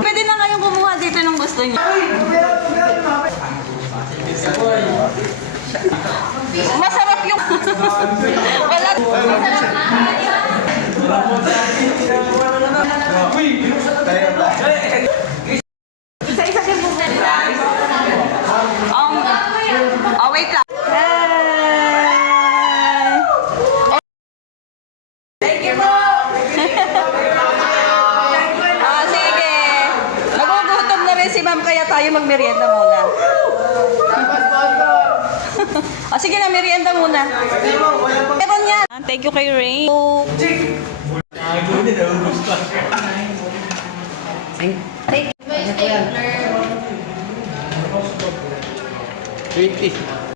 Pwede na kayong kumuha dito ng gusto niyo. Masarap yung... Wala... Isa-isa din po. Oh, wait lang. Thank you po! Sige. Nagugutom na rin si ma'am, kaya tayo magmerienda muna. Sige na, merienda muna. Meron yan. Thank you kay Rain. Take my stapler. 20.